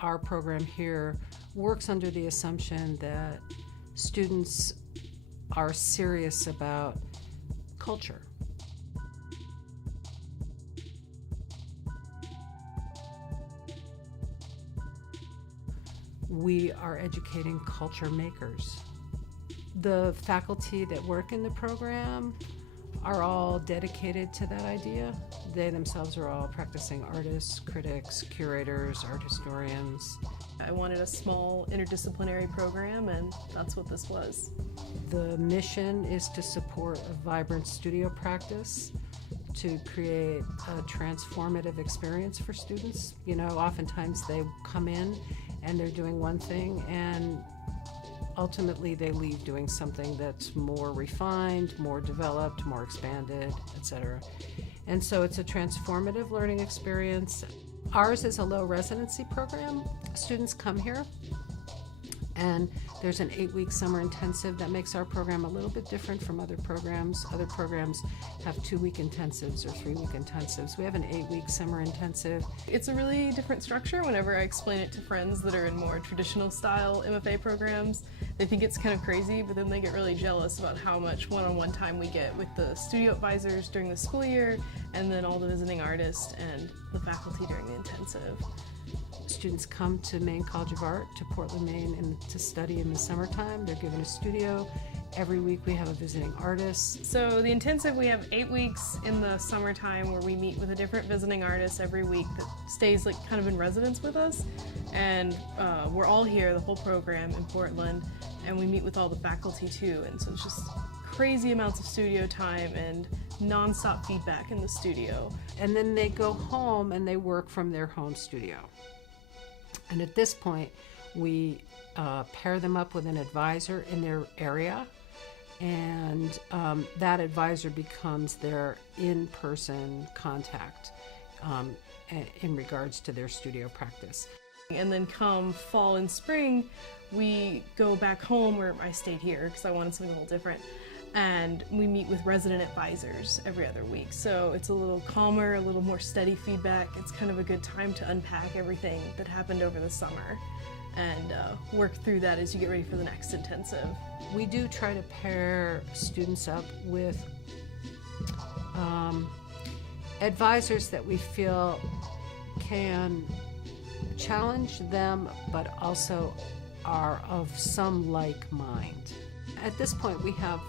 our program here works under the assumption that students are serious about culture. We are educating culture makers. The faculty that work in the program are all dedicated to that idea. They themselves are all practicing artists, critics, curators, art historians. I wanted a small interdisciplinary program, and that's what this was. The mission is to support a vibrant studio practice, to create a transformative experience for students. You know, oftentimes they come in and they're doing one thing, and ultimately they leave doing something that's more refined, more developed, more expanded, etc. And so it's a transformative learning experience. Ours is a low residency program. Students come here, and there's an 8-week summer intensive that makes our program a little bit different from other programs. Other programs have 2-week intensives or 3-week intensives. We have an 8-week summer intensive. It's a really different structure. Whenever I explain it to friends that are in more traditional style MFA programs, they think it's kind of crazy, but then they get really jealous about how much one-on-one time we get with the studio advisors during the school year, and then all the visiting artists and the faculty during the intensive. Students come to Maine College of Art, to Portland, Maine, and to study in the summertime. They're given a studio. Every week we have a visiting artist. So the intensive, we have 8 weeks in the summertime where we meet with a different visiting artist every week that stays like kind of in residence with us. And we're all here, the whole program in Portland, and we meet with all the faculty too. And so it's just crazy amounts of studio time and non-stop feedback in the studio. And then they go home and they work from their home studio. And at this point, we pair them up with an advisor in their area, and that advisor becomes their in-person contact in regards to their studio practice. And then come fall and spring, we go back home, where I stayed here because I wanted something a little different, and we meet with resident advisors every other week. So it's a little calmer, a little more steady feedback. It's kind of a good time to unpack everything that happened over the summer and work through that as you get ready for the next intensive. We do try to pair students up with advisors that we feel can challenge them, but also are of some like mind. At this point, we have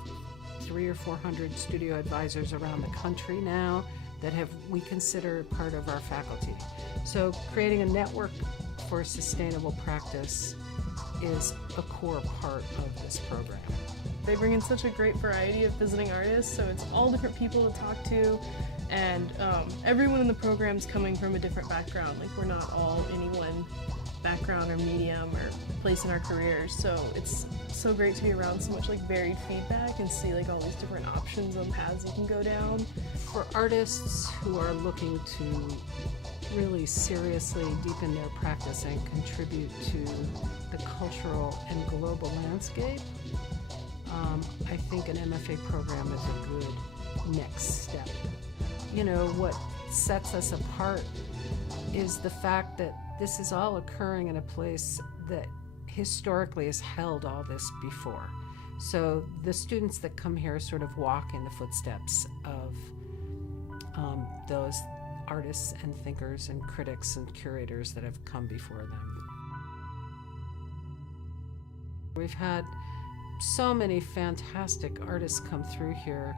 300 or 400 studio advisors around the country now that we consider part of our faculty. So creating a network for sustainable practice is a core part of this program. They bring in such a great variety of visiting artists, so it's all different people to talk to, and everyone in the program's coming from a different background. Like, we're not all any one background or medium or place in our careers, so it's so great to be around so much like varied feedback and see like all these different options on paths you can go down. For artists who are looking to really seriously deepen their practice and contribute to the cultural and global landscape, I think an MFA program is a good next step. You know, what sets us apart is the fact that this is all occurring in a place that historically has held all this before. So the students that come here sort of walk in the footsteps of those artists and thinkers and critics and curators that have come before them. We've had so many fantastic artists come through here.